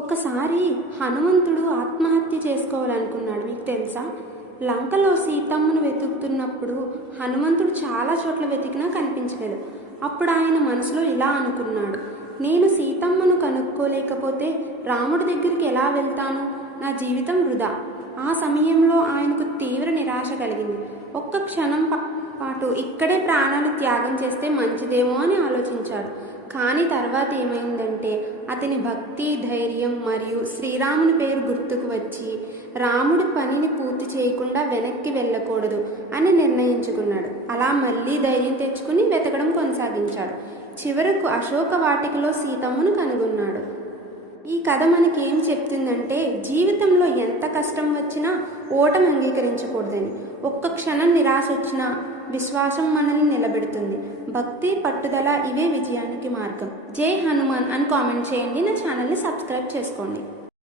ఒకసారి హనుమంతుడు ఆత్మహత్య చేసుకోవాలనుకున్నాడు. మీకు తెలుసా? లంకలో సీతమ్మను వెతుకుతున్నప్పుడు హనుమంతుడు చాలా చోట్ల వెతికినా కనిపించలేదు. అప్పుడు ఆయన మనసులో ఇలా అనుకున్నాడు, నేను సీతమ్మను కనుక్కోలేకపోతే రాముడి దగ్గరికి ఎలా వెళ్తాను? నా జీవితం వృధా. ఆ సమయంలో ఆయనకు తీవ్ర నిరాశ కలిగింది. ఒక్క క్షణం పాటు ఇక్కడే ప్రాణాలు త్యాగం చేస్తే మంచిదేమో అని ఆలోచించాడు. కానీ తర్వాత ఏమైందంటే అతని భక్తి, ధైర్యం మరియు శ్రీరాముని పేరు గుర్తుకు వచ్చి రాముడి పనిని పూర్తి చేయకుండా వెనక్కి వెళ్ళకూడదు అని నిర్ణయించుకున్నాడు. అలా మళ్ళీ ధైర్యం తెచ్చుకుని వెతకడం కొనసాగించాడు. చివరకు అశోక వాటికలో సీతమ్మను కనుగొన్నాడు. ఈ కథ మనకి ఏం చెప్తుందంటే జీవితంలో ఎంత కష్టం వచ్చినా ఓటమి అంగీకరించకూడదని. ఒక్క క్షణం నిరాశ వచ్చినా విశ్వాసం మనల్ని నిలబెడుతుంది. భక్తి, పట్టుదల ఇవే విజయానికి మార్గం. జై హనుమాన్ అని కామెంట్ చేయండి. నా ఛానల్ని సబ్స్క్రైబ్ చేసుకోండి.